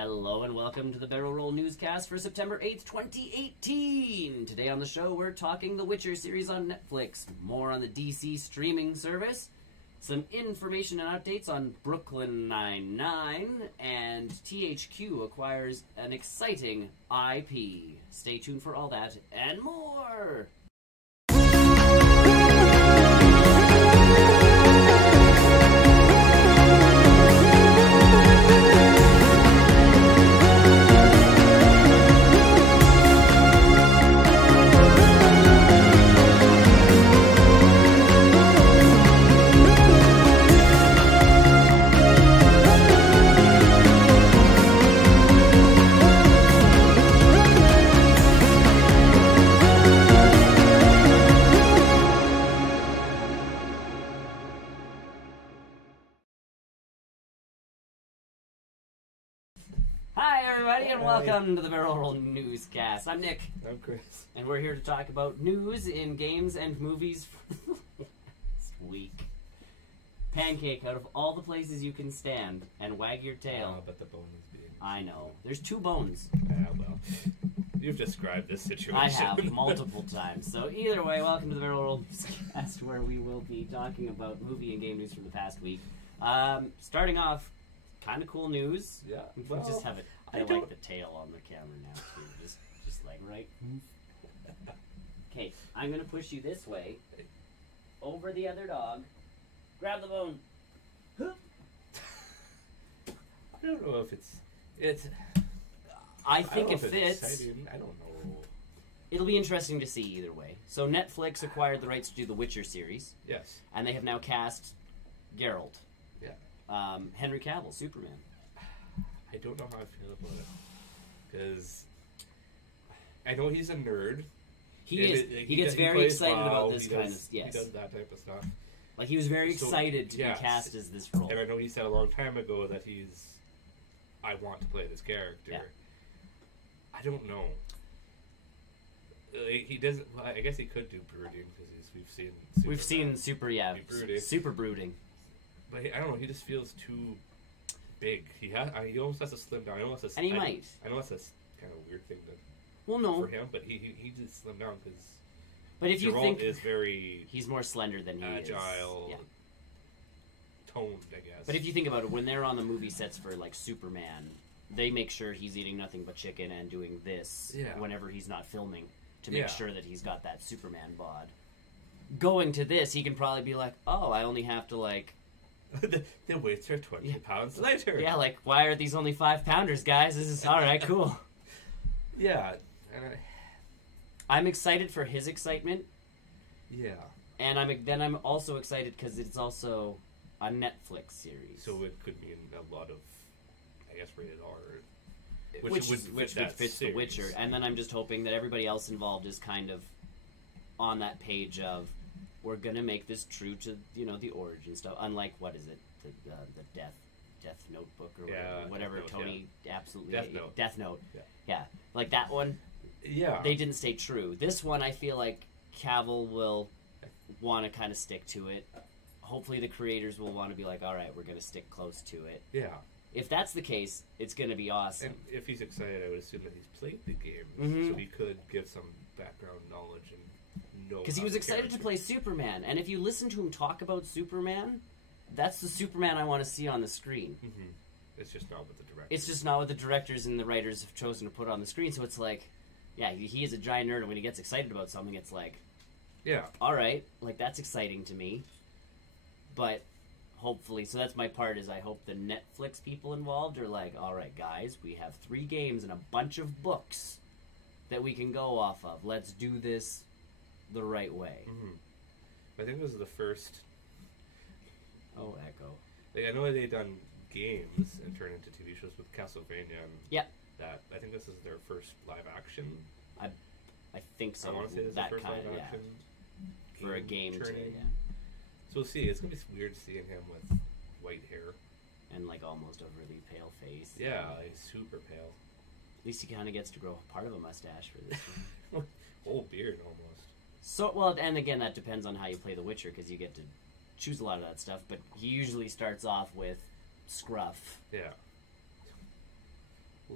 Hello and welcome to the Barrel Roll Newscast for September 8th, 2018. Today on the show, we're talking the Witcher series on Netflix, more on the DC streaming service, some information and updates on Brooklyn Nine-Nine, and THQ acquires an exciting IP. Stay tuned for all that and more! Hi everybody and welcome to the Barrel Roll Newscast. I'm Nick. I'm Chris. And we're here to talk about news in games and movies for the last week. Pancake, out of all the places you can stand and wag your tail. But the bone is being... I know. There's two bones. Well, you've described this situation. I have multiple times. So either way, welcome to the Barrel Roll Newscast, where we will be talking about movie and game news from the past week. Starting off, kind of cool news. Yeah. We'll just have it. I like the tail on the camera now too. Just like right. Okay, I'm gonna push you this way, over the other dog. Grab the bone. I don't know if it's. I think it fits. Exciting. I don't know. It'll be interesting to see either way. So Netflix acquired the rights to do the Witcher series. Yes. And they have now cast Geralt. Yeah. Henry Cavill, Superman. I don't know how I feel about it because I know he's a nerd. He gets very excited about this kind of He does that type of stuff. Like he was very excited to be cast as this role. And I know he said a long time ago that I want to play this character. Yeah. I don't know. He doesn't. Well, I guess he could do brooding because we've seen super brooding. But I don't know. He just feels too big. He almost has to slim down. And he might. I know that's a kind of weird thing for him, but he just slimmed down because. But if you think is very, he's more slender than he is. Agile, toned, I guess. But if you think about it, when they're on the movie sets for like Superman, they make sure he's eating nothing but chicken and doing this whenever he's not filming to make sure that he's got that Superman bod. Going to this, he can probably be like, "Oh, I only have to like." The weights are 20 pounds lighter. Yeah, like, why are these only 5-pounders, guys? This is alright, cool. Yeah. I'm excited for his excitement. Yeah. And I'm also excited because it's also a Netflix series. So it could mean a lot of, I guess, rated R. Which fits The Witcher. And then I'm just hoping that everybody else involved is kind of on that page of, we're gonna make this true to the origin stuff. Unlike what is it, the Death Notebook or whatever Tony absolutely Death Note. Yeah, like that one. Yeah, they didn't stay true. This one, I feel like Cavill will want to kind of stick to it. Hopefully, the creators will want to be like, all right, we're gonna stick close to it. Yeah. If that's the case, it's gonna be awesome. And if he's excited, I would assume that he's played the game, so he could give some background knowledge and. Because he was excited to play Superman, and if you listen to him talk about Superman, that's the Superman I want to see on the screen. Mm-hmm. It's just not what the directors. It's just not what the directors and the writers have chosen to put on the screen. So it's like, yeah, he is a giant nerd, and when he gets excited about something, it's like, yeah, all right, like that's exciting to me. But hopefully, so that's my part. Is I hope the Netflix people involved are like, all right, guys, we have 3 games and a bunch of books that we can go off of. Let's do this the right way. Mm-hmm. I think this is the first. Oh, Echo. I know they've done games and turned into TV shows with Castlevania. And that I think this is their first live action. I think so. I want to say this is the first live action for a game. So we'll see. It's gonna be weird seeing him with white hair and like almost overly pale face. Yeah, like super pale. At least he kind of gets to grow part of a mustache for this one. Whole beard almost. So, well, and again, that depends on how you play The Witcher, because you get to choose a lot of that stuff, but he usually starts off with scruff. Yeah.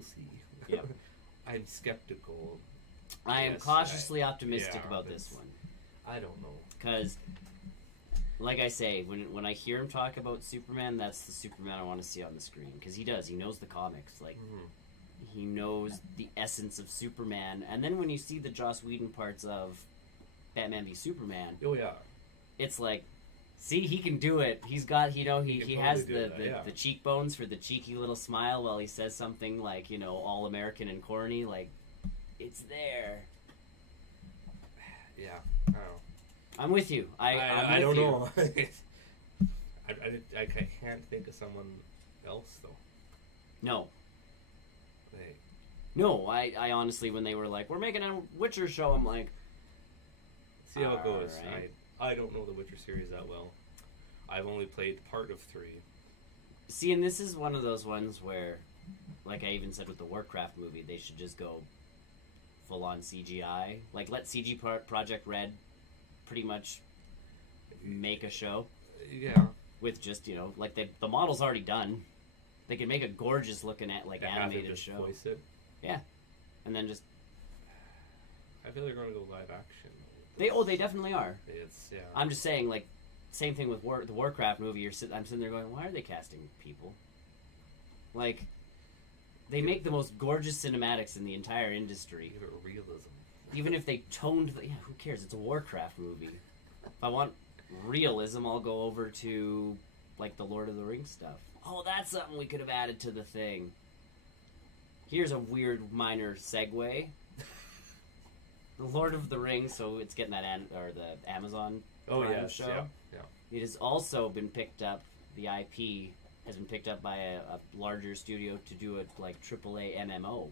we'll see. Yep. I'm skeptical. I am cautiously optimistic about this one. I don't know. Because, like I say, when I hear him talk about Superman, that's the Superman I want to see on the screen. Because he does. He knows the comics. Like, he knows the essence of Superman. And then when you see the Joss Whedon parts of Batman v Superman, oh yeah, it's like, see, he can do it. He's got, he has the cheekbones for the cheeky little smile while he says something like, all American and corny. Like, it's there. Yeah, I don't know. I'm with you. I don't know. I can't think of someone else though. No. No, I honestly, when they were like, we're making a Witcher show, I'm like, see how it goes. Right. I don't know the Witcher series that well. I've only played part of 3. See, and this is one of those ones where, like I even said with the Warcraft movie, they should just go full-on CGI. Like, let CG Project Red pretty much make a show. Yeah. With just, like the model's already done. They can make a gorgeous looking animated show. Voice it. Yeah. And then just... I feel they're going to go live action. They definitely are. Yeah. I'm just saying, like, same thing with the Warcraft movie. I'm sitting there going, why are they casting people? Like, they make the most gorgeous cinematics in the entire industry. Give it realism. Even if they toned who cares? It's a Warcraft movie. If I want realism, I'll go over to, like, the Lord of the Rings stuff. Oh, that's something we could have added to the thing. Here's a weird minor segue. The Lord of the Rings, so it's getting that the Amazon Prime show. Yeah. It has also been picked up. The IP has been picked up by a larger studio to do it like AAA MMO.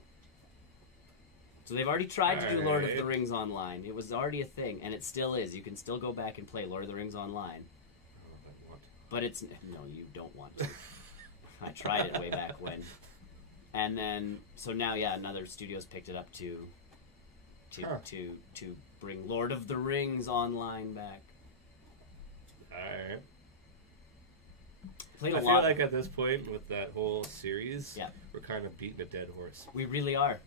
So they've already tried to do Lord of the Rings online. It was already a thing, and it still is. You can still go back and play Lord of the Rings online. I don't know if I want to. But it's no, you don't want to. I tried it way back when. And then, so now, another studio's picked it up to bring Lord of the Rings online back. Alright. I feel like at this point with that whole series, we're kind of beating a dead horse. We really are.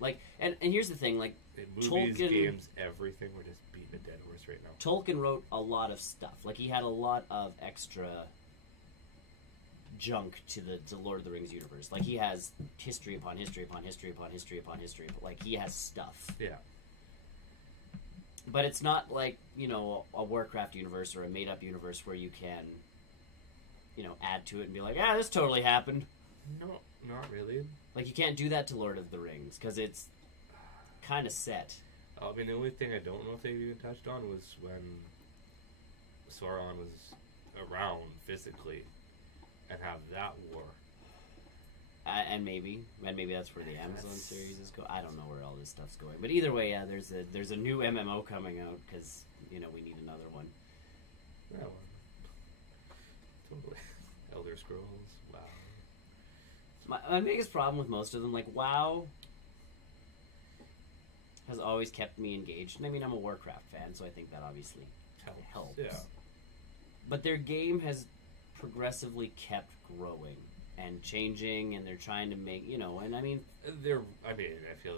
Like, and here's the thing, like, in movies, games, everything, we're just beating a dead horse right now. Tolkien wrote a lot of stuff. Like, he had a lot of extra junk to the Lord of the Rings universe. Like, he has history upon history upon history upon history upon history. Like, he has stuff. Yeah. But it's not like, a Warcraft universe or a made-up universe where you can, add to it and be like, this totally happened. No, not really. Like, you can't do that to Lord of the Rings, because it's kind of set. I mean, the only thing I don't know if they even touched on was when Sauron was around physically and have that war. And maybe that's where the Amazon series is going. I don't know where all this stuff's going, but either way, there's a new MMO coming out because we need another one. That one, totally. Elder Scrolls. Wow. My biggest problem with most of them, like WoW, has always kept me engaged. And I mean, I'm a Warcraft fan, so I think that obviously helps. Yeah. But their game has progressively kept growing and changing, and they're trying to make, and I mean... I feel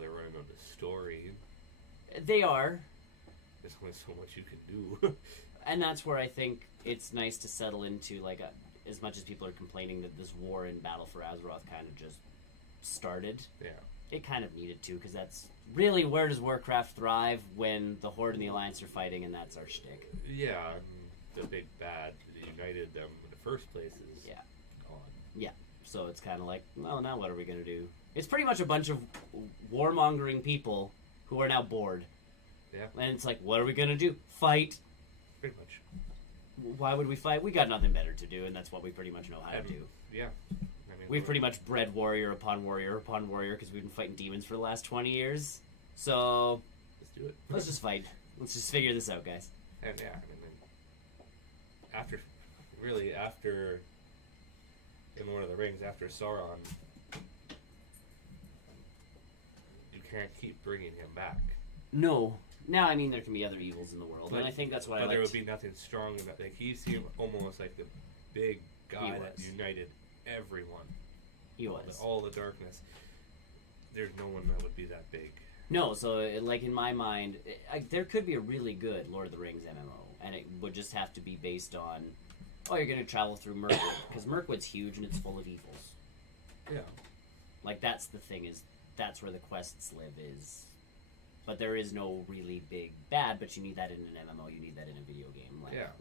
they're running out of story. They are. There's only so much you can do. And that's where I think it's nice to settle into, like, as much as people are complaining that this war in Battle for Azeroth kind of just started. Yeah. It kind of needed to, because that's really where does Warcraft thrive when the Horde and the Alliance are fighting, and that's our shtick. Yeah, the big bad that united them in the first place is gone. Yeah. So it's kind of like, well, now what are we going to do? It's pretty much a bunch of warmongering people who are now bored. Yeah. And it's like, what are we going to do? Fight. Pretty much. Why would we fight? We got nothing better to do, and that's what we pretty much know how to do. Yeah. We've pretty much bred warrior upon warrior upon warrior because we've been fighting demons for the last 20 years. So... let's do it. Let's just fight. Let's just figure this out, guys. And after in Lord of the Rings, after Sauron, you can't keep bringing him back. No. Now, I mean, there can be other evils in the world, and I think that's what I like. But there would be nothing strong about, like, he seemed almost like the big guy that united everyone. He was. All the darkness. there's no one that would be that big. No, so like in my mind, there could be a really good Lord of the Rings MMO, and it would just have to be based on, oh, you're going to travel through Mirkwood, because Mirkwood's huge and it's full of evils. Yeah. Like, that's the thing, is that's where the quests live, is... But there is no really big bad, but you need that in an MMO, you need that in a video game. Like, yeah.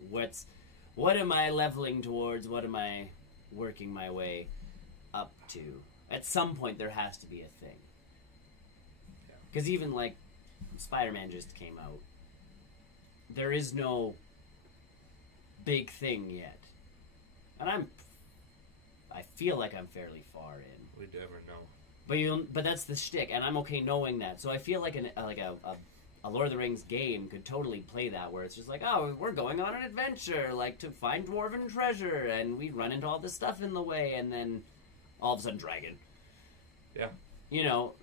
What am I leveling towards? What am I working my way up to? At some point, there has to be a thing. Because even, like, Spider-Man just came out. There is no big thing yet. And I feel like I'm fairly far in. We'd never know. But that's the shtick, and I'm okay knowing that. So I feel like a Lord of the Rings game could totally play that, where it's just like, oh, we're going on an adventure, like, to find dwarven treasure, and we run into all this stuff in the way, and then all of a sudden, dragon. Yeah. You know,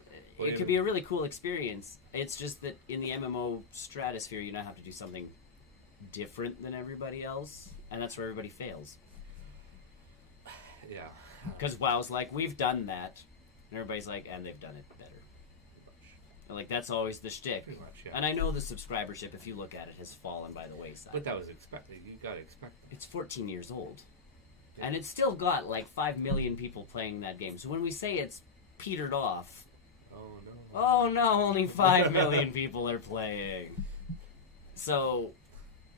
it could be a really cool experience. It's just that in the MMO stratosphere, you now have to do something different than everybody else, and that's where everybody fails. Yeah. Because WoW's like, we've done that. And everybody's like, and they've done it better. And like, that's always the shtick. Pretty much, yeah. And I know the subscribership, if you look at it, has fallen by the wayside. But that was expected. You gotta expect that. It's 14 years old. Yeah. And it's still got like 5 million people playing that game. So when we say it's petered off, oh no, only 5 million people are playing. So,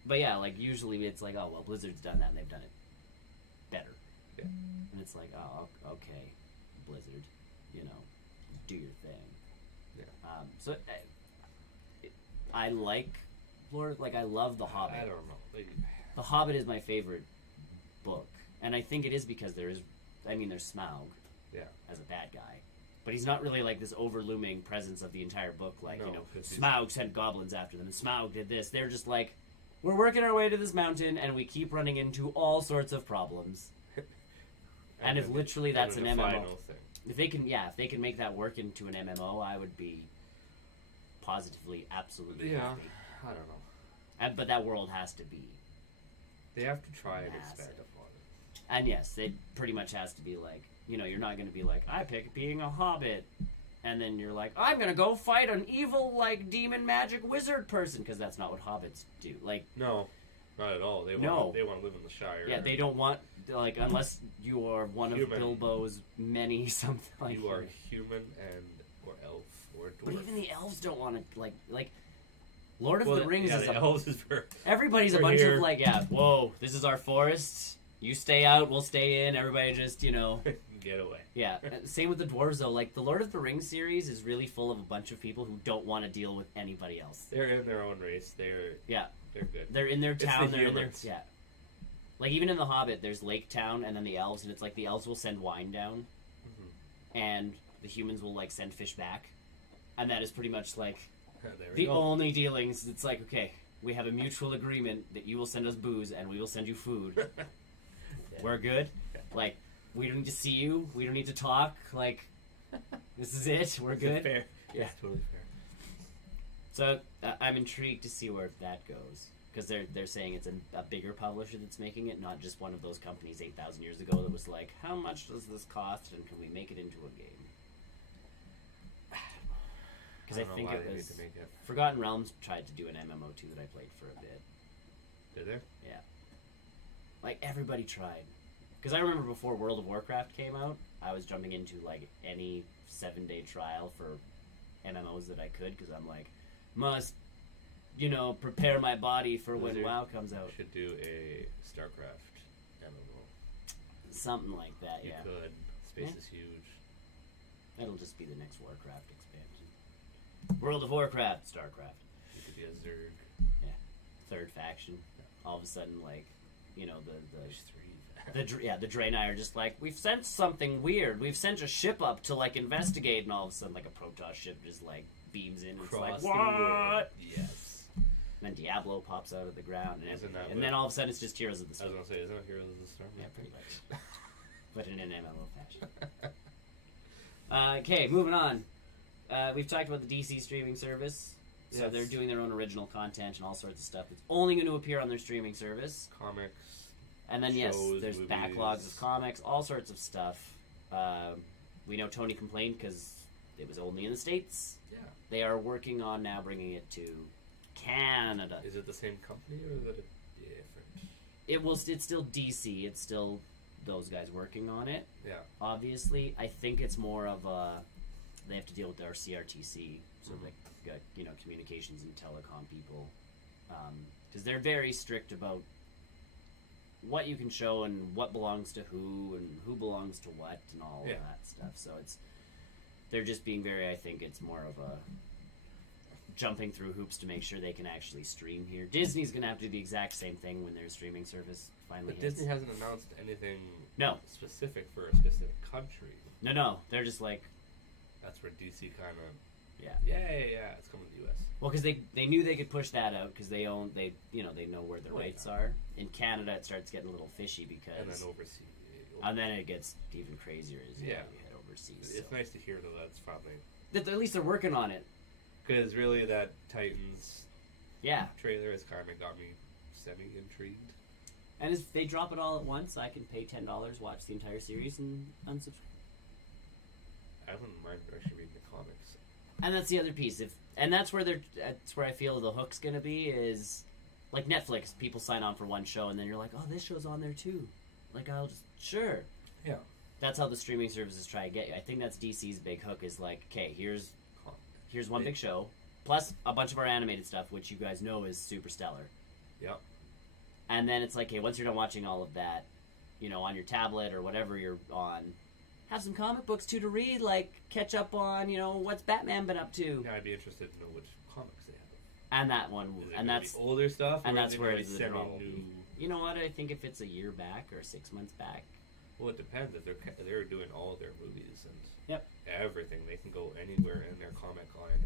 but yeah, like usually it's like, oh well, Blizzard's done that and they've done it better. Yeah. And it's like, oh, okay, Blizzard, you know, do your thing. Yeah. So I like Lord, like I love The Hobbit. I don't know. The Hobbit is my favorite book, and I think it is because there's Smaug, as a bad guy, but he's not really like this overlooming presence of the entire book. Like, no, you know, Smaug sent goblins after them, and Smaug did this. They're just like, we're working our way to this mountain, and we keep running into all sorts of problems. And if literally that's an MMO, if they can make that work into an MMO, I would be positively, absolutely happy. I don't know. But that world has to be. They have to try and massive. expand upon it. And yes, it pretty much has to be like, you know, you're not going to be like, I pick being a hobbit, and then you're like, I'm going to go fight an evil, like, demon magic wizard person, because that's not what hobbits do. Like, no, not at all. They want to live in the Shire. Yeah, they don't want, like, unless you are one of Bilbo's many something like you are human or elf or dwarf. But even the elves don't want to, like Lord of the Rings is the elves is for everybody's a bunch of like, whoa, this is our forest. You stay out, we'll stay in. Everybody just, you know, get away. Yeah, same with the dwarves though. Like the Lord of the Rings series is really full of a bunch of people who don't want to deal with anybody else. They're in their own race. They're good. They're in their town. They're in their Like even in The Hobbit, there's Lake Town and then the elves, and it's like the elves will send wine down, and the humans will like send fish back, and that is pretty much like the only dealings. It's like, okay, we have a mutual agreement that you will send us booze and we will send you food. We're good. Like, we don't need to see you. We don't need to talk. Like, this is it. We're good. Fair. Yeah, totally fair. So I'm intrigued to see where that goes, because they're saying it's a bigger publisher that's making it, not just one of those companies 8,000 years ago that was like, how much does this cost and can we make it into a game? Because I think it was Forgotten Realms tried to do an MMO too that I played for a bit. Did they? Yeah. Like everybody tried. Because I remember before World of Warcraft came out, I was jumping into like any 7-day trial for MMOs that I could, because I'm like, must, you know, prepare my body for when WoW comes out. Should do a StarCraft MMO. Something like that, you could. Space is huge. That'll just be the next Warcraft expansion. World of Warcraft, StarCraft. You could be a Zerg. Yeah. Third faction. Yeah. All of a sudden, like, you know, the Draenei are just like, we've sent something weird. We've sent a ship up to, like, investigate, and all of a sudden, like, a Protoss ship just, like, beams in. It's like, what? Yes. And then Diablo pops out of the ground, and then all of a sudden, it's just Heroes of the Storm. I was going to say, isn't it Heroes of the Storm? Yeah, pretty much. But in an MMO fashion. Okay, moving on. We've talked about the DC streaming service. So they're doing their own original content and all sorts of stuff. It's only going to appear on their streaming service. Comics. And then, shows, there's backlogs of comics, all sorts of stuff. We know Tony complained because it was only in the States. Yeah. They are working on now bringing it to Canada. Is it the same company or is it different? It's still DC. It's still those guys working on it. Yeah. Obviously, I think it's more of a they have to deal with our CRTC, so like communications and telecom people, because they're very strict about what you can show and what belongs to who and who belongs to what and all of that stuff. So they're just being very. I think it's more of a jumping through hoops to make sure they can actually stream here. Disney's going to have to do the exact same thing when their streaming service finally hits. Disney hasn't announced anything specific for a specific country. No. They're just like... That's where DC kind of... Yeah, it's coming to the U.S. Well, because they knew they could push that out because they know where the rights are. In Canada, it starts getting a little fishy because... And then overseas. And then it gets even crazier as you head overseas. It's nice to hear, though, that's finally... That at least they're working on it. Because really, that Titans trailer has kind of got me semi-intrigued. And if they drop it all at once, I can pay $10, watch the entire series, and unsubscribe. I wouldn't mind actually reading the comics. And that's the other piece. That's where I feel the hook's going to be is, like Netflix, people sign on for one show, and then you're like, oh, this show's on there too. Like, I'll just, sure. Yeah. That's how the streaming services try to get you. I think that's DC's big hook is like, okay, here's one big show, plus a bunch of our animated stuff, which you guys know is super stellar. Yep. And then it's like, hey, once you're done watching all of that, on your tablet or whatever you're on, have some comic books too to read, like catch up on, what's Batman been up to. Yeah, I'd be interested to know which comics they have. And that one, and that's older stuff, and that's where it's semi-new. You know what? I think if it's a year back or 6 months back. Well, it depends. If they're doing all their movies and everything, they can go anywhere in their comic line. And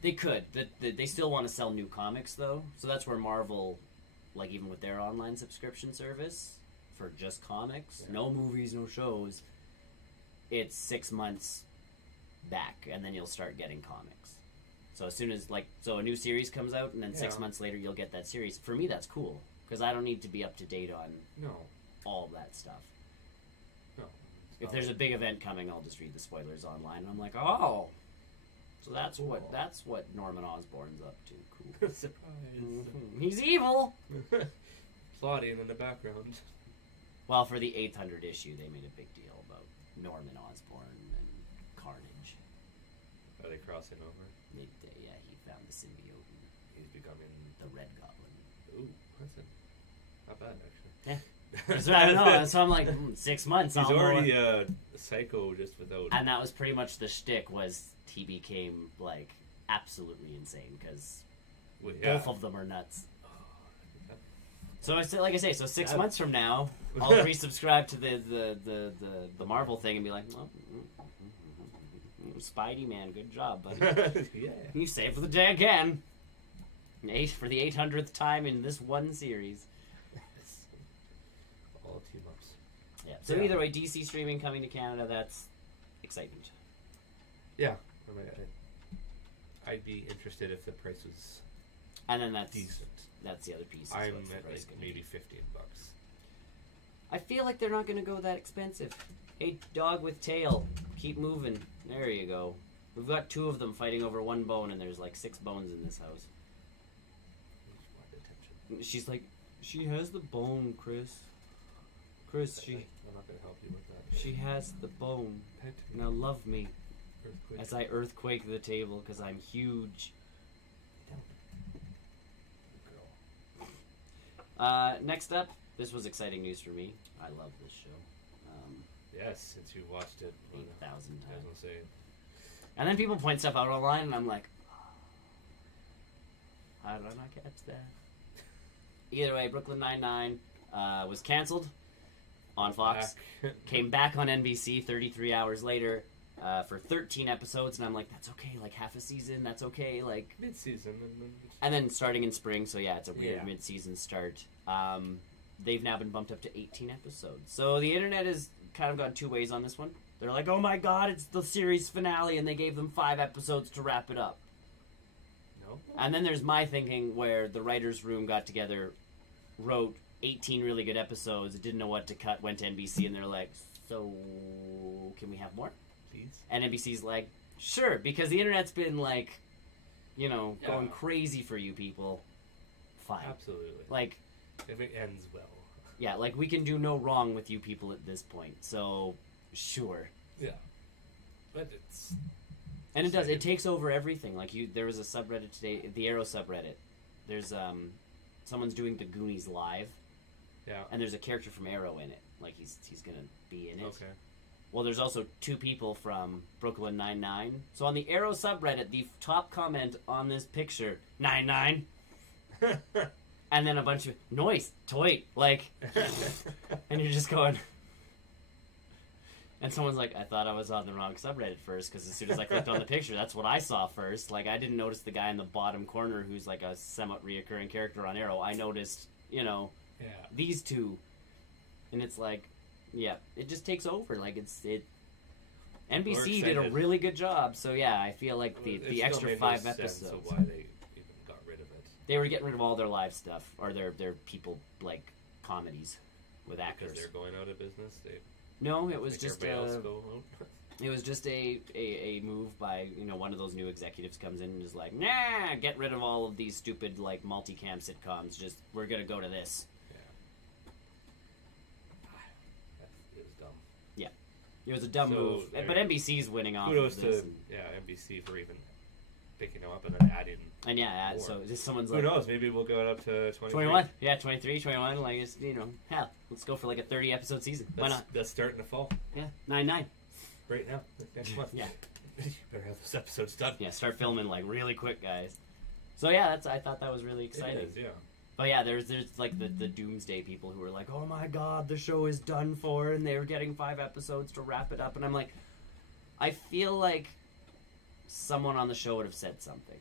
they could. They still want to sell new comics, though. So that's where Marvel, like even with their online subscription service for just comics, no movies, no shows, it's 6 months back, and then you'll start getting comics. So as soon as a new series comes out, and then 6 months later you'll get that series. For me, that's cool because I don't need to be up to date on all of that stuff. No. If there's a big event coming, I'll just read the spoilers online, and I'm like, oh, so that's what Norman Osborn's up to. Cool. Surprise. Mm-hmm. He's evil. Plotting in the background. Well, for the 800 issue, they made a big deal about Norman Osborn and Carnage. Are they crossing over? He found the symbiote. And he's becoming the Red Goblin. Ooh, that's not bad actually. Yeah. So I don't know. So I'm like, 6 months. He's already a psycho just without. And that was pretty much the shtick. Was he became like absolutely insane because both of them are nuts. So like I say, so 6 months from now, I'll resubscribe to the Marvel thing and be like, well, Spidey man, good job, buddy. You saved the day again. For the 800th time in this one series. All team ups. Yeah. So either way, DC streaming coming to Canada, that's excitement. Yeah. I'd be interested if the price was and then that's decent. That's the other piece. I'm at maybe $15. I feel like they're not going to go that expensive. A dog with tail. Keep moving. There you go. We've got 2 of them fighting over 1 bone, and there's like 6 bones in this house. She's like, she has the bone, Chris. Chris, I'm not going to help you with that. She has the bone. Now love me. Earthquake. As I earthquake the table, because I'm huge. Next up, this was exciting news for me. I love this show. Yes, since you watched it 8,000 times. I'll say. And then people point stuff out online, and I'm like, how did I not catch that? Either way, Brooklyn Nine-Nine was canceled on Fox. Came back on NBC 33 hours later for 13 episodes, and I'm like, that's okay. Like half a season, that's okay. Like mid-season, and then starting in spring. So yeah, it's a weird mid-season start. They've now been bumped up to 18 episodes. So the internet has kind of gone 2 ways on this one. They're like, oh my god, it's the series finale, and they gave them 5 episodes to wrap it up. No. And then there's my thinking where the writer's room got together, wrote 18 really good episodes, didn't know what to cut, went to NBC, and they're like, so can we have more? Please. And NBC's like, Sure, because the internet's been like, you know, Yeah. going crazy for you people. Fine. Absolutely. Like, if it ends well. yeah, like we can do no wrong with you people at this point. So, sure. Yeah. But it's... And it does. It takes over everything. Like there was a subreddit today, the Arrow subreddit. There's someone's doing the Goonies live. Yeah. And there's a character from Arrow in it. Like he's gonna be in it. Okay. Well, there's also 2 people from Brooklyn Nine-Nine. So on the Arrow subreddit, the top comment on this picture, 9-9. And then a bunch of noise, toy, like, and you're just going. And someone's like, I thought I was on the wrong subreddit first, because as soon as I clicked on the picture, that's what I saw first. Like, I didn't notice the guy in the bottom corner who's like a somewhat reoccurring character on Arrow. I noticed, you know, these 2. And it's like, yeah, it just takes over. Like, NBC did a really good job. So, yeah, I feel like the extra 5 episodes. Sense of why they even got rid of it. They were getting rid of all their live stuff, or their people, like, comedies with actors. Because they're going out of business? No, it was just it was just a move by, you know, one of those new executives comes in and is like, nah, get rid of all of these stupid, like, multicam sitcoms. Just, we're going to go to this. It was dumb. Yeah. It was a dumb move. But NBC's winning off kudos of this. to NBC for even picking them up and then adding. And yeah, so just someone's who like... knows? Maybe we'll go up to 21. Yeah, 23, 21. Like, it's, you know, hell, let's go for like a 30-episode season. Why not? That's starting to fall. Yeah, 9-9. Right now. Next month. Yeah. You better have those episodes done. Yeah, start filming like really quick, guys. So yeah, I thought that was really exciting. It is, yeah. But yeah, there's like the doomsday people who are like, oh my god, the show is done for, and they're getting 5 episodes to wrap it up. And I'm like, I feel like someone on the show would have said something.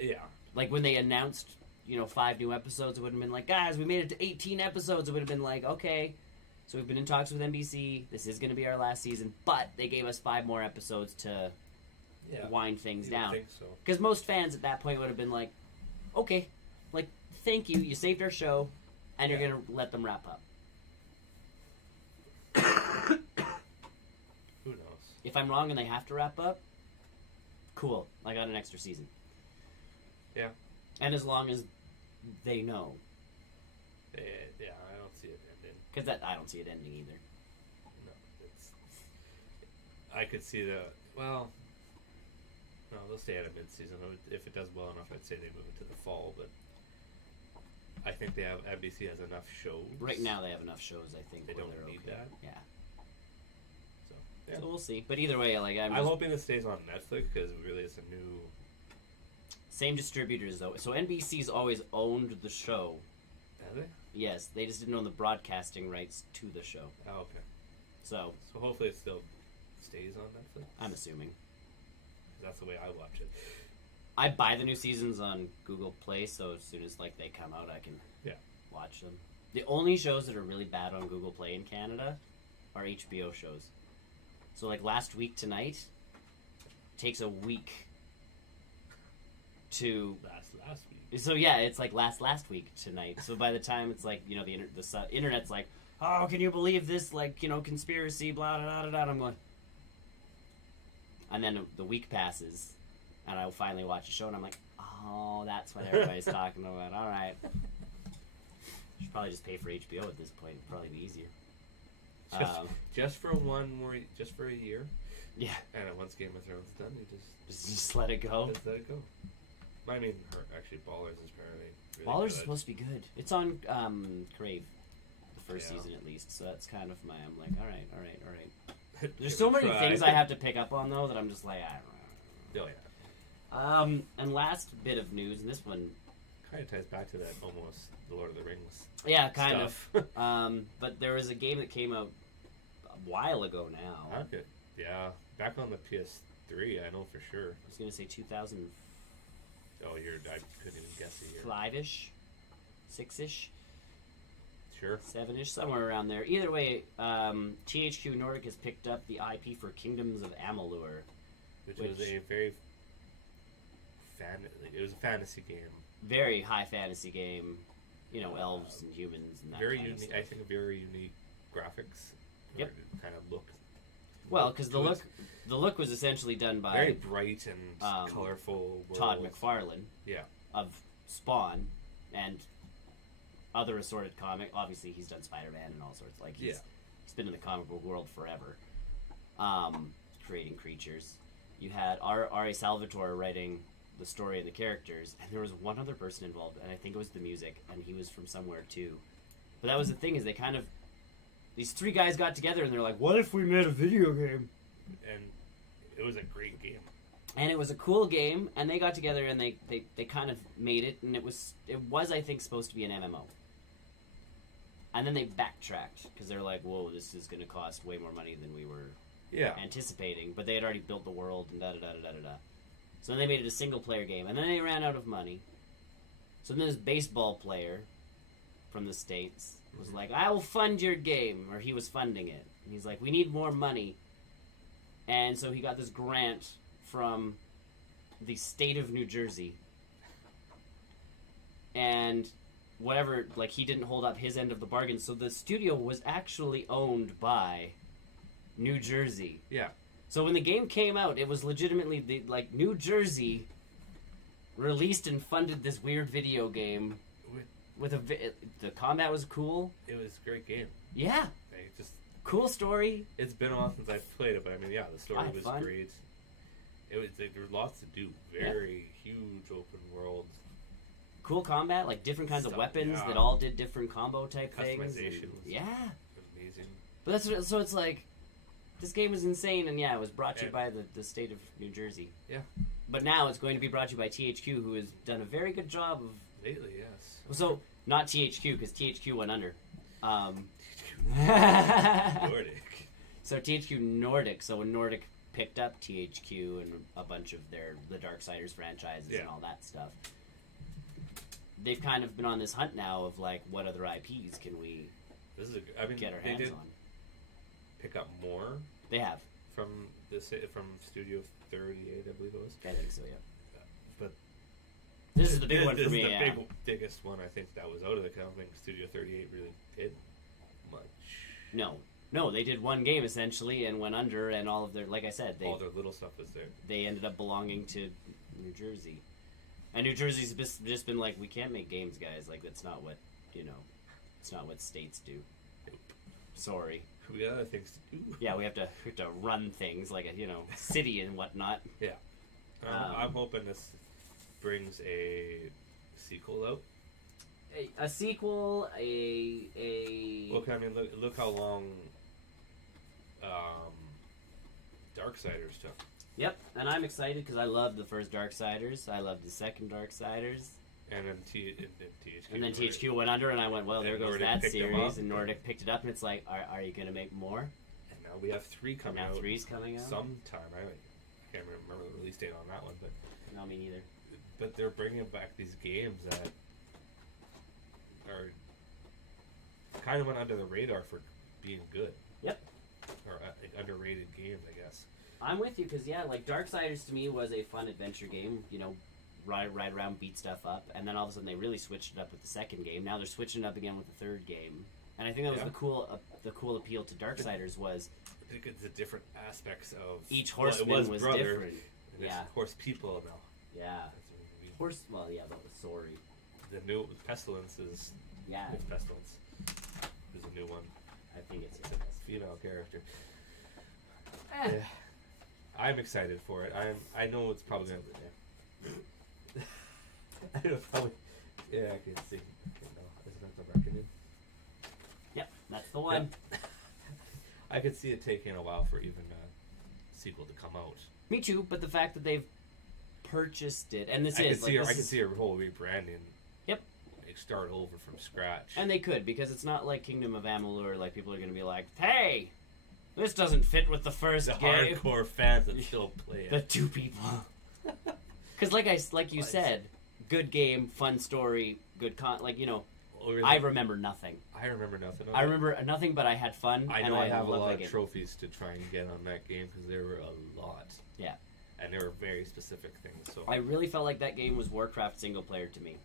Yeah. Like when they announced, you know, 5 new episodes, it would have been like, guys, we made it to 18 episodes. It would have been like, okay, so we've been in talks with NBC. This is going to be our last season, but they gave us 5 more episodes to wind things down. I think so. Because most fans at that point would have been like, okay, like, thank you, you saved our show, and you're going to let them wrap up. Who knows? If I'm wrong and they have to wrap up, cool, I got an extra season. Yeah. And as long as they know. Yeah, I don't see it ending. Because I don't see it ending either. No, I could see well, no, they'll stay at a mid-season. If it does well enough, I'd say they move it to the fall, but I think NBC has enough shows. Right now they have enough shows, I think. They don't need okay. that. Yeah. So we'll see. But either way, like I'm hoping it stays on Netflix, because really it's a new... Same distributors, though. So NBC's always owned the show. Have they? Yes, they just didn't own the broadcasting rights to the show. Oh, okay. So hopefully it still stays on Netflix? I'm assuming. That's the way I watch it. I buy the new seasons on Google Play, so as soon as like they come out, I can watch them. The only shows that are really bad on Google Play in Canada are HBO shows. So like Last Week Tonight takes a week to last week. So yeah, it's like last week tonight. So by the time it's like, you know, the internet's like, oh, can you believe this? Like, you know, conspiracy, blah blah blah blah. And I'm going, and then the week passes, and I finally watch a show, and I'm like, oh, that's what everybody's talking about. All right, should probably just pay for HBO at this point. It'd probably be easier. Just for a year. Yeah. And once Game of Thrones is done, you just let it go. Just let it go. I mean, actually, Ballers is apparently really Ballers good. is supposed to be good. It's on Crave, the first season at least. So that's kind of I'm like, all right. There's so many things I have to pick up on though that I'm just like, I don't know. Oh yeah. And last bit of news, and this one kind of ties back to that almost the Lord of the Rings. Yeah, kind stuff. of. But there was a game that came out a while ago now. Okay. Yeah, back on the PS3, I know for sure. I was gonna say 2000. Oh, I couldn't even guess a year. 5-ish, 6-ish, sure, 7-ish, somewhere around there. Either way, THQ Nordic has picked up the IP for Kingdoms of Amalur, which was a very it was a fantasy game. Very high fantasy game, you know, elves and humans and that very kind unique. of stuff. I think very unique graphics. Yep. Kind of look. Well, because the look was essentially done by very bright and colorful. Todd McFarlane. Yeah. Of Spawn and other assorted comic. Obviously, he's done Spider-Man and all sorts. Like he's been in the comic book world forever, creating creatures. You had R.A. Salvatore writing the story and the characters, and there was one other person involved, and I think it was the music, and he was from somewhere too. But that was the thing, is they kind of, these three guys got together and they're like, what if we made a video game? And it was a great game. And it was a cool game, and they got together and they kind of made it, and it was I think supposed to be an MMO. And then they backtracked because they're like, whoa, this is going to cost way more money than we were anticipating. But they had already built the world and da-da-da-da-da-da. So then they made it a single-player game, and then they ran out of money. So then this baseball player from the States was like, I will fund your game, or he was funding it. And he's like, we need more money. And so he got this grant from the state of New Jersey. And whatever, like, he didn't hold up his end of the bargain, so the studio was actually owned by New Jersey. Yeah. So when the game came out, it was legitimately, New Jersey released and funded this weird video game with the combat was cool. It was a great game. Yeah. Cool story. It's been a while since I've played it, but I mean, yeah, the story was fun. Great. It was there was lots to do. Very huge open world. Cool combat, like different kinds of weapons that all did different combo type things. Customization was amazing. But so it's like, this game was insane, and it was brought to you by the state of New Jersey. Yeah. But now it's going to be brought to you by THQ, who has done a very good job of... Lately, yes. So, not THQ, because THQ went under. Nordic. So THQ Nordic. So when Nordic picked up THQ and a bunch of the Darksiders franchises and all that stuff, they've kind of been on this hunt now of like, what other IPs can we get our hands on? Pick up more. They have from Studio 38, I believe it was. I think so, yeah. But this is the big one for me. This is the biggest one I think that was out of the count. I think Studio 38 really did much. No, they did one game essentially and went under, and all of their, like I said, all their little stuff was there. They ended up belonging to New Jersey, and New Jersey's just been like, we can't make games, guys. Like that's not what it's not what states do. Nope. Sorry. We got other things to do. Yeah, we have to run things like a city and whatnot. Yeah. I'm hoping this brings a sequel out. A sequel, Look, I mean, look how long Darksiders took. Yep, and I'm excited because I loved the first Darksiders. I loved the second Darksiders. And then THQ. And then THQ went under, and I went, well, there goes Nordic that series. And Nordic picked it up, and it's like, are you going to make more? And now we have 3 coming out. And now 3's coming out? Sometime. I can't remember the release date on that one, but... No, me neither. But they're bringing back these games that are kind of went under the radar for being good. Yep. Or underrated games, I guess. I'm with you, because, like, Darksiders to me was a fun adventure game, ride around, beat stuff up, and then all of a sudden they really switched it up with the second game. Now they're switching it up again with the third game, and I think that was the cool appeal to Darksiders was I think it's the different aspects of each horseman was different. And horse people now. Yeah. Horse. Well, yeah, but sorry. The new Pestilence is. Yeah. It's Pestilence. Is a new one. I think it's a female character. Yeah. I'm excited for it. I know it's probably gonna be there. I know probably. Yeah, I can see. Isn't that the reckoning? Yep, that's the one. Yep. I could see it taking a while for even a sequel to come out. Me too, but the fact that they've purchased it, and I could see a whole rebranding. Yep. Like start over from scratch. And they could, because it's not like Kingdom of Amalur. Like people are going to be like, "Hey, this doesn't fit with the first game." Hardcore fans that still play it. The 2 people. Because like you said, good game, fun story, good I remember nothing. I remember nothing. I remember nothing, but I had fun. I know I have a lot of trophies to try and get on that game because there were a lot. Yeah. And there were very specific things. So I really felt like that game was Warcraft single player to me,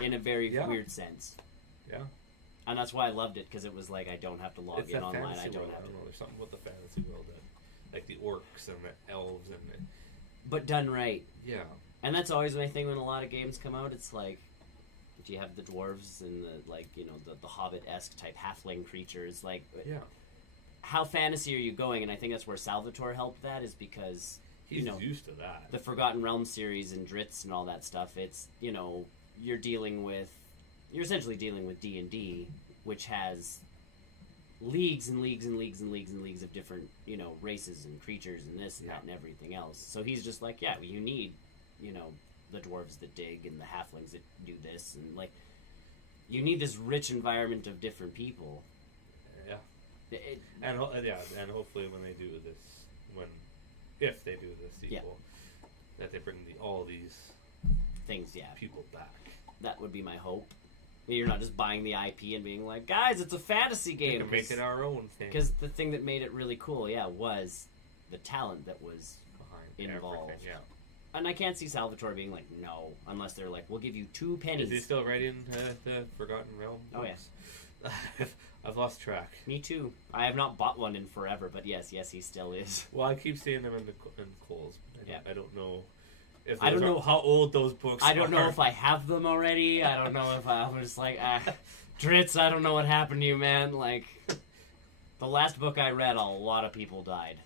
in a very weird sense. Yeah. And that's why I loved it, because it was like I don't have to log in online. I don't have to. There's something about the fantasy world like the orcs and the elves and the, but done right. yeah. And that's always my thing when a lot of games come out. It's like, if you have the dwarves and the, like, you know, the Hobbit-esque type halfling creatures, like, Yeah. how fantasy are you going? And I think that's where Salvatore helped that, is because, He's you know, used to that. the Forgotten Realms series and Dritz and all that stuff, it's, you know, you're essentially dealing with D&D, which has leagues and leagues and leagues and leagues and leagues of different, you know, races and creatures and this and that and everything else. So he's just like, yeah, you need, you know, the dwarves that dig and the halflings that do this, and like, you need this rich environment of different people. Yeah. And hopefully when they do this, if they do the sequel, that they bring all these things, people back. That would be my hope. You're not just buying the IP and being like, guys, it's a fantasy game. We can make it our own thing. Because the thing that made it really cool, was the talent that was behind involved. everything, yeah. And I can't see Salvatore being like, no, unless they're like, we'll give you 2 pennies. Is he still writing the Forgotten Realm Oh, books? I've lost track. Me too. I have not bought one in forever, but yes, he still is. Well, I keep seeing them in Kohl's. I don't know. I don't know how old those books are. I don't know if I have them already. I don't know if I was like, Dritz, I don't know what happened to you, man. Like, the last book I read, a lot of people died.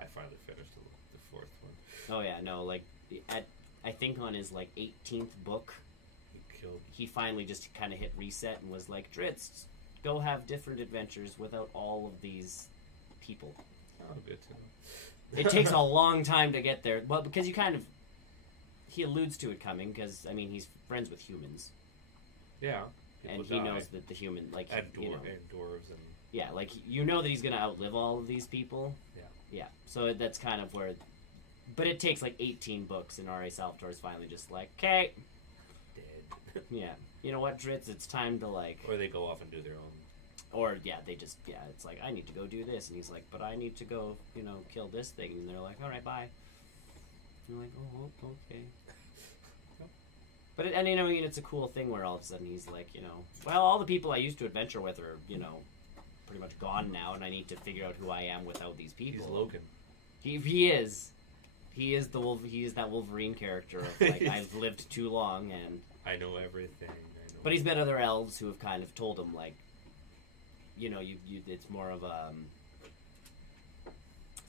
I finally finished the 4th one. Oh yeah, no, like, I think on his, like, 18th book, he finally just kind of hit reset and was like, Dritz, go have different adventures without all of these people. Oh, good to know. It takes a long time to get there. Well, because he alludes to it coming, because, I mean, he's friends with humans. Yeah. And he knows that the human, like, and you know, dwarves and... Yeah, like, you know that he's going to outlive all of these people. Yeah. Yeah, so that's kind of where... But it takes, like, 18 books, and R.A. Salvatore's finally just like, okay. Dead. Yeah. You know what, Dritz? It's time to, like... Or they go off and do their own... Or, they just, it's like, I need to go do this. And he's like, but I need to go, you know, kill this thing. And they're like, all right, bye. And you're like, oh, okay. But, you know, it's a cool thing where all of a sudden he's like, you know, well, all the people I used to adventure with are, you know, pretty much gone now, and I need to figure out who I am without these people. He's Logan. He is. He is that Wolverine character of, like, I've lived too long, and... I know everything. But he's met other elves who have kind of told him, like, you know, it's more of a...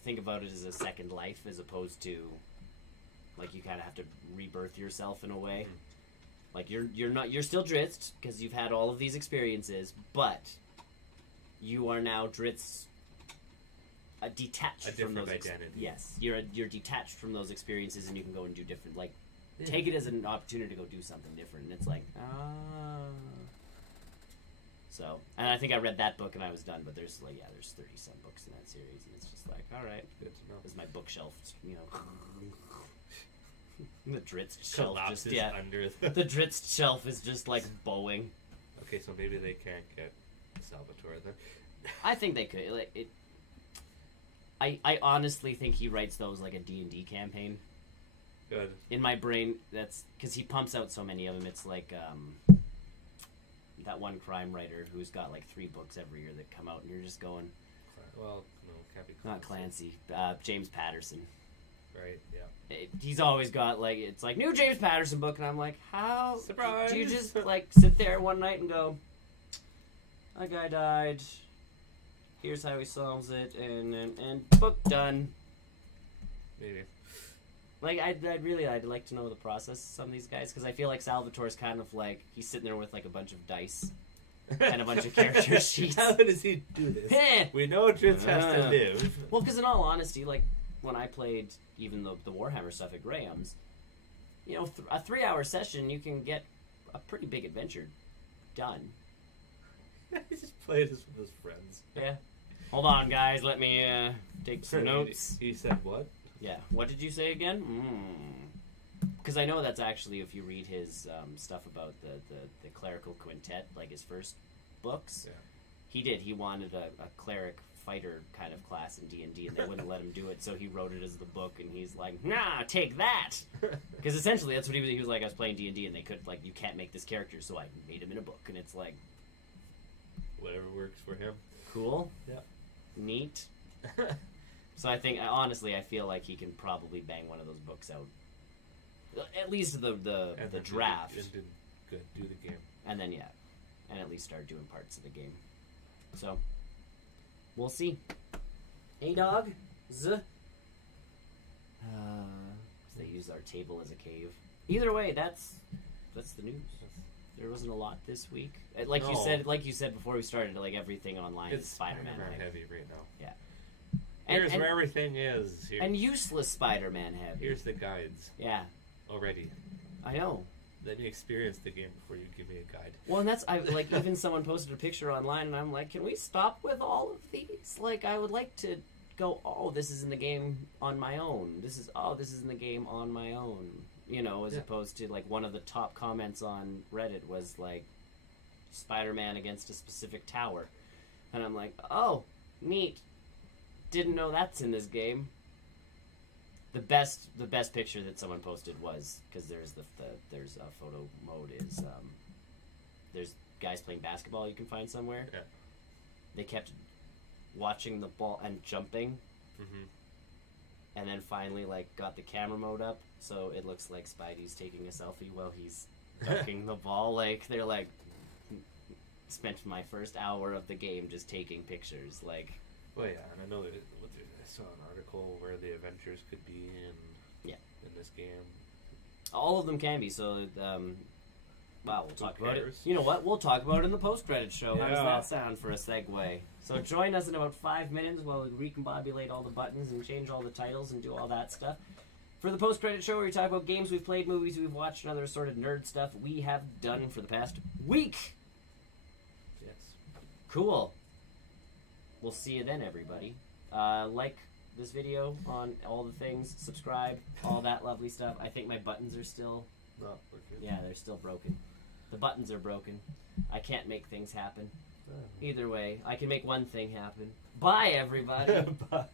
think about it as a second life as opposed to, like, you kind of have to rebirth yourself in a way. Mm-hmm. Like, you're still Dritz because you've had all of these experiences, but you are now Dritz detached from those identity. Yes, you're detached from those experiences, and you can go and do different. Like, take it as an opportunity to go do something different. And it's like, So, and I think I read that book and I was done. But there's 30-some books in that series, and it's just like, all right, good to know. This is my bookshelf, you know. The Dritz shelf just under the Dritz shelf is just like bowing. Okay, so maybe they can't get Salvatore then. I think they could. Like it. I honestly think he writes those like a D&D campaign. Good. In my brain, that's because he pumps out so many of them. It's like that one crime writer who's got like 3 books every year that come out, and you're just going. Well, no, can't be Not Clancy. Clancy. James Patterson. Right. Yeah. He's always got like it's like new James Patterson book, and I'm like, how surprise? Do you just like sit there one night and go, a guy died. Here's how he solves it, and book done. Maybe. Like I'd like to know the process of some of these guys, because I feel like Salvatore's kind of like he's sitting there with like a bunch of dice and a bunch of character sheets. How does he do this? We know Dritz has to live. Well, because in all honesty, like when I played even the Warhammer stuff at Graham's, you know, a 3-hour session, you can get a pretty big adventure done. He just played this with his friends. Yeah. Hold on, guys. Let me take some notes. He said what? Yeah. What did you say again? Because I know that's actually, if you read his stuff about the clerical quintet, like his first books, he wanted a cleric fighter kind of class in D&D, and they wouldn't let him do it, so he wrote it as the book, and he's like, nah, take that! Because essentially that's what he was like, I was playing D&D, and they could, like, you can't make this character, so I made him in a book, and it's like... Whatever works for him. Cool. Yeah. Neat. So I think, honestly, I feel like he can probably bang one of those books out. At least the draft. And then good, do the game. And then, and at least start doing parts of the game. So, we'll see. Hey, dog. They use our table as a cave. Either way, that's the news. There wasn't a lot this week. Like you said before we started, like everything online is Spider-Man heavy right now. Yeah. Here's where everything is. And useless Spider-Man heavy. Here's the guides. Yeah. Already. I know. Let me experience the game before you give me a guide. Well, and that's even someone posted a picture online, and I'm like, can we stop with all of these? Like, I would like to go, oh, this is in the game on my own. This is in the game on my own. You know, as opposed to, like, one of the top comments on Reddit was, like, Spider-Man against a specific tower. And I'm like, oh, neat. Didn't know that's in this game. The best picture that someone posted was, because there's there's a photo mode, is there's guys playing basketball you can find somewhere. Yeah. They kept watching the ball and jumping. Mm-hmm. And then finally, like, got the camera mode up, so it looks like Spidey's taking a selfie while he's dunking the ball. Like, they're like, spent my first hour of the game just taking pictures. Like, well, yeah, and I know that I saw an article where the Avengers could be in this game. All of them can be. So, we'll talk about it. You know what? We'll talk about it in the post-credits show. Yeah. How does that sound for a segue? So join us in about 5 minutes while we recombobulate all the buttons and change all the titles and do all that stuff. For the post-credit show, where we talk about games we've played, movies we've watched, and other assorted nerd stuff we have done for the past week. Yes. Cool. We'll see you then, everybody. Like this video on all the things, subscribe, all that lovely stuff. I think my buttons are still... Not working. Yeah, they're still broken. The buttons are broken. I can't make things happen. Either way, I can make one thing happen. Bye, everybody. Bye.